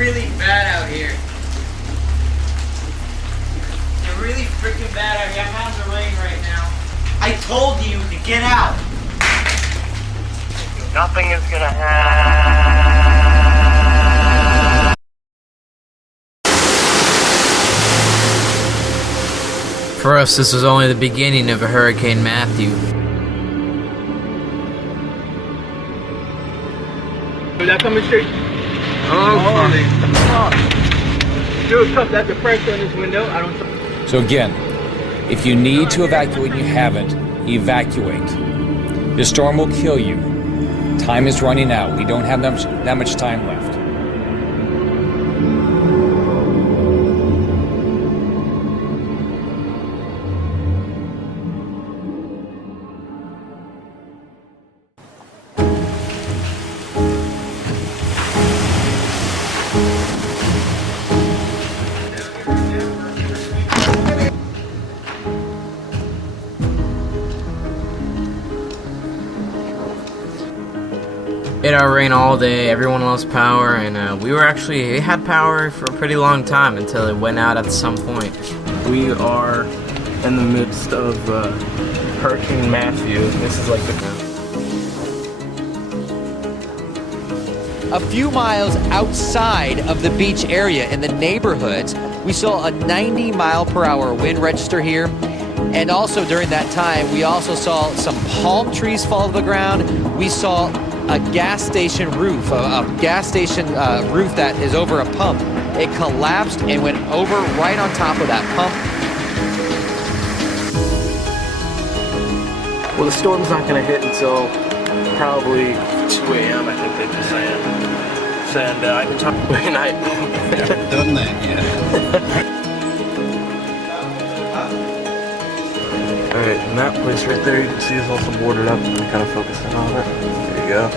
really bad out here. It's really freaking bad out here. I'm out in the rain right now. I told you to get out. Nothing is gonna happen. For us, this was only the beginning of a Hurricane Matthew. Is that coming straight? Holy fuck. Dude, tough. That's the pressure on this window. I don't. So again, if you need to evacuate and you haven't, evacuate. This storm will kill you. Time is running out. We don't have that much time left. It rained all day, everyone lost power, and we had power for a pretty long time until it went out at some point. We are in the midst of Hurricane Matthew. This is like A few miles outside of the beach area in the neighborhoods, we saw a 90-mile-per-hour wind register here. And also during that time, we also saw some palm trees fall to the ground. We saw a gas station roof, a gas station roof that is over a pump. It collapsed and went over right on top of that pump. Well, the storm's not going to hit until probably 2 a.m. I think they've been saying. And I've been talking to night. Haven't done that yet. Alright, and that place right there you can see is also boarded up. I'm kind of focusing on it. There you go.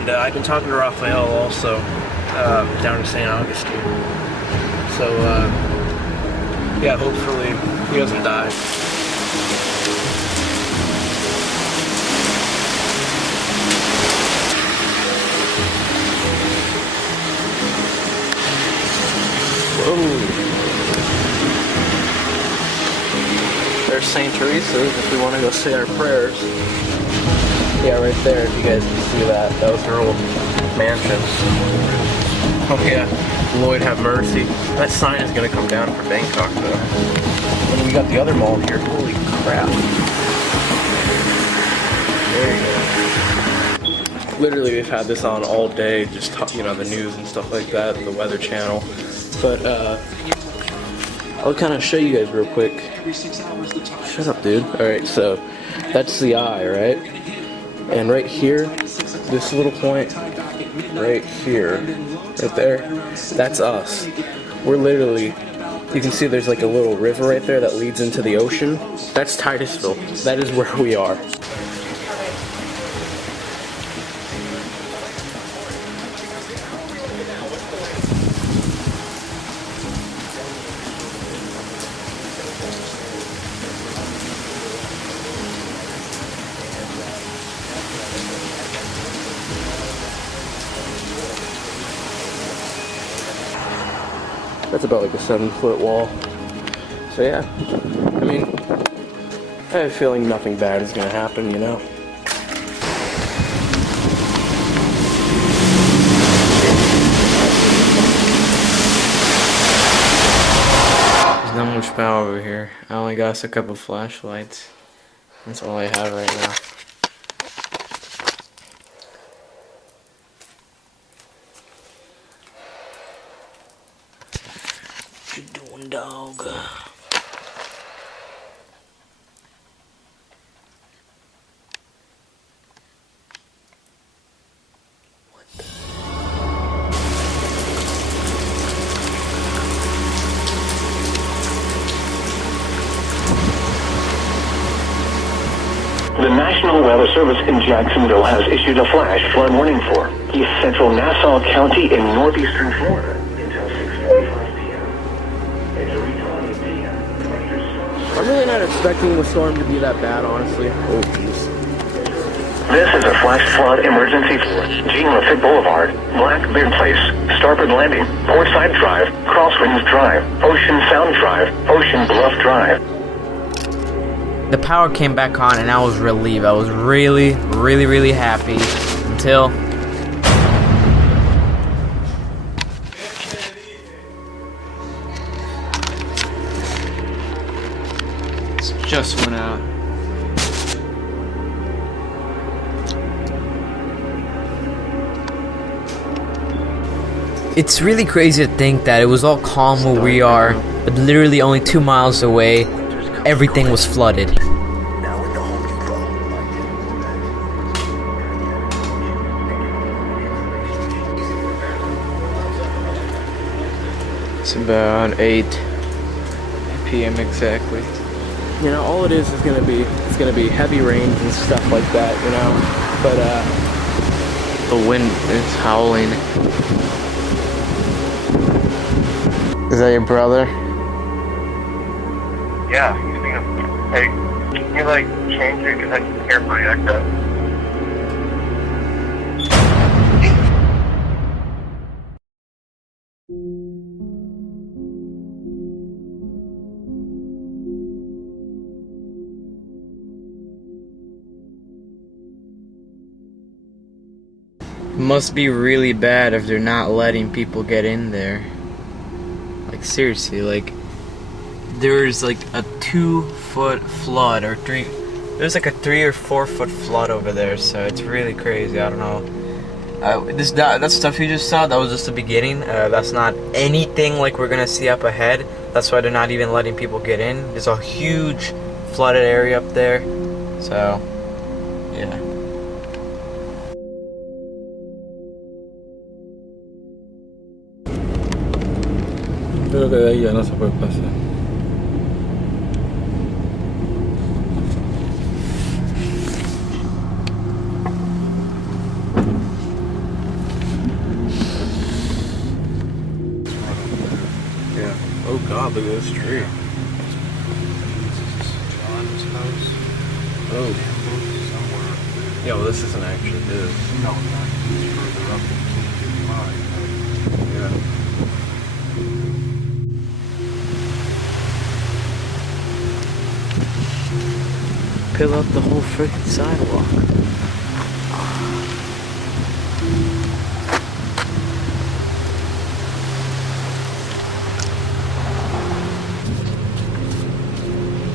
And I've been talking to Raphael also down in St. Augustine. So, yeah, hopefully he doesn't die. Whoa. There's St. Teresa's if we want to go say our prayers. Yeah, right there, if you guys can see that. That was her old mansion. Oh yeah, Lord have mercy. That sign is going to come down for Bangkok though. And we got the other mall here. Holy crap. There you go. Literally, we've had this on all day, just, you know, the news and stuff like that, the Weather Channel. But, I'll kind of show you guys real quick. Shut up, dude. Alright, so that's the eye, right? And right here, this little point, right here, right there, that's us. We're literally, you can see there's like a little river right there that leads into the ocean. That's Titusville. That is where we are. That's about like a 7-foot wall. So yeah, I mean, I have a feeling nothing bad is gonna happen, you know? There's not much power over here. I only got us a couple flashlights. That's all I have right now. What you doing, dog? The National Weather Service in Jacksonville has issued a flash flood warning for East Central Nassau County in northeastern Florida until 6:45 p.m. It's 3:20 p.m. I'm really not expecting the storm to be that bad, honestly. Oh, jeez. This is a flash flood emergency for Gene Lafitte Boulevard, Blackbeard Place, Starboard Landing, Portside Drive, Crosswinds Drive, Ocean Sound Drive, Ocean Bluff Drive. The power came back on and I was relieved. I was really, really, really happy until it just went out. It's really crazy to think that it was all calm where we are, but literally only 2 miles away, everything was flooded. It's about 8 p.m. exactly. You know, all it is gonna be heavy rains and stuff like that, you know. But The wind is howling. Is that your brother? Yeah, you see him. Hey, can you like change it because I can hear my echo? Must be really bad if they're not letting people get in there. Like seriously, like there's like a 2-foot flood or there's like a 3 or 4 foot flood over there, so it's really crazy. I don't know. That stuff you just saw, that was just the beginning. That's not anything like we're gonna see up ahead. That's why they're not even letting people get in. There's a huge flooded area up there. So yeah. Creo que de ahí ya no se puede pasar. Yeah. Oh God, look at this tree. John's house. Oh. Somewhere. Yeah, well, this isn't actually his. No, not. It's further up in 255. Yeah. Fill up the whole freaking sidewalk.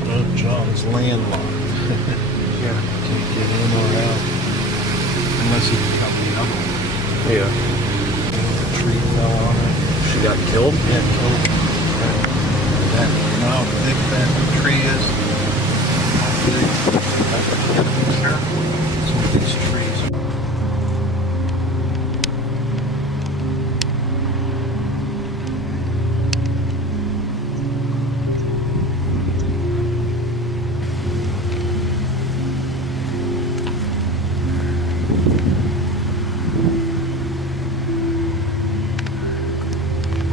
Oh, John's landlocked. Yeah, can't get in or out. Unless you become the other one. Yeah. The tree fell on her. She got killed? Yeah, killed her. That, you know how thick that tree is? How big? Careful. Some of these trees.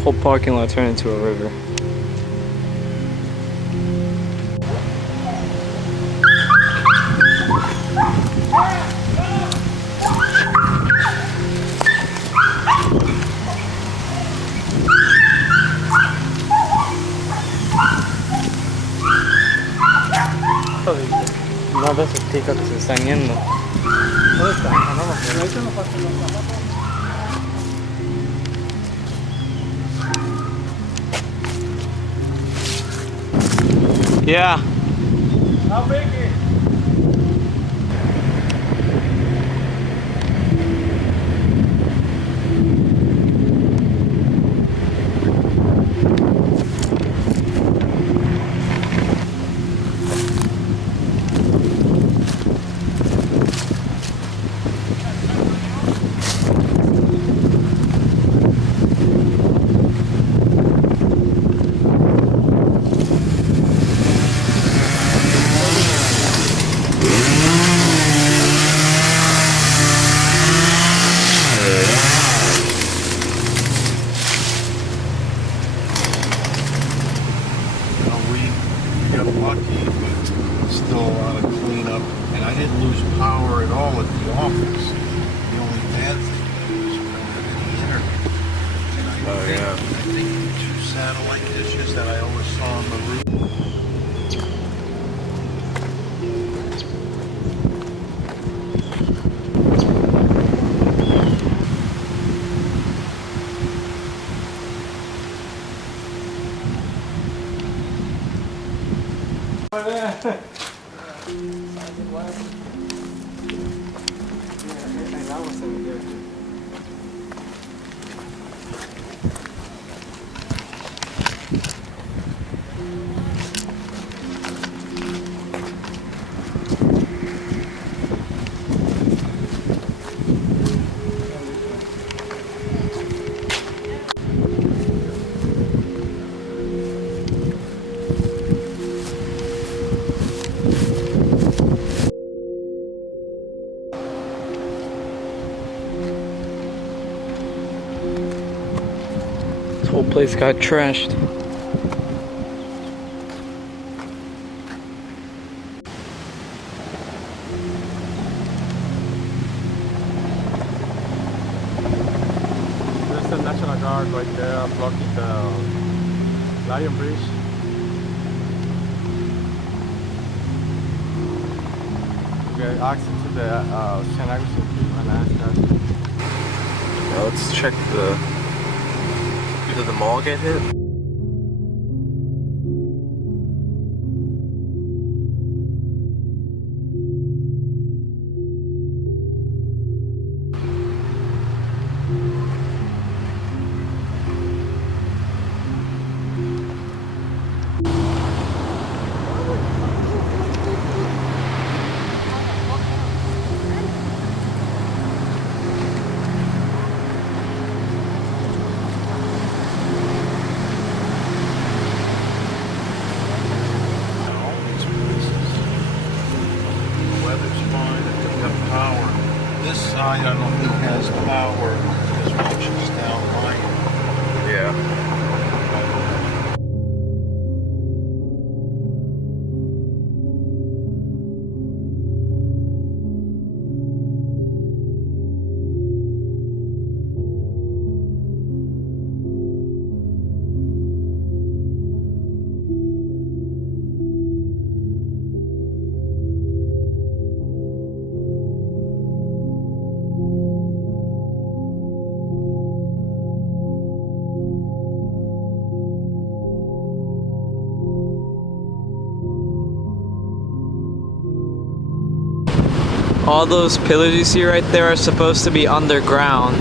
Whole parking lot turned into a river. No ves el tica que se están yendo. Yeah. How big is it? like dishes that I always saw on the roof. This whole place got trashed. There's the National Guard right there blocking the Lion Bridge. Okay, access to the St. Augustine and ask that. Now let's check did the mall get hit? This side I don't think has power as much as down line. Yeah. All those pillars you see right there are supposed to be underground,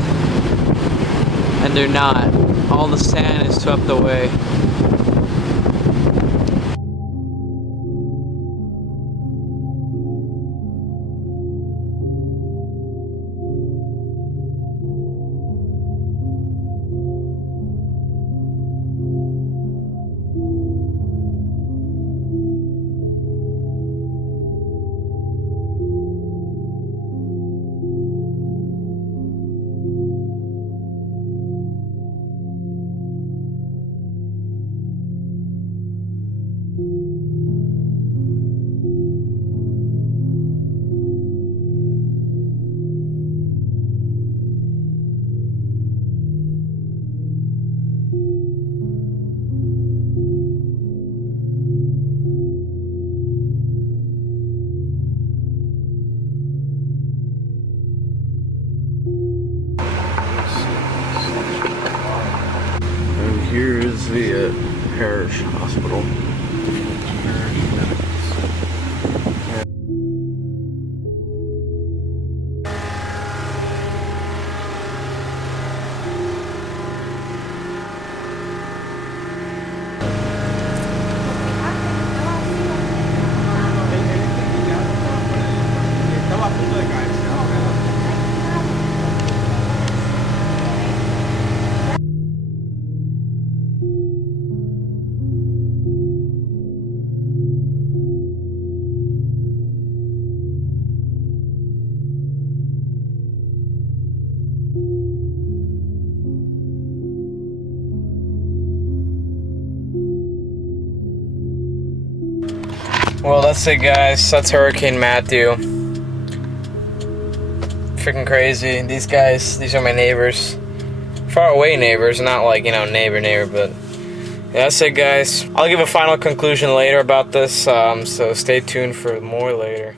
and they're not. All the sand is swept away. Here is the parish hospital. Well, that's it, guys. That's Hurricane Matthew. Freaking crazy. These guys, these are my neighbors. Far away neighbors, not like, you know, neighbor, but that's it, guys. I'll give a final conclusion later about this, so stay tuned for more later.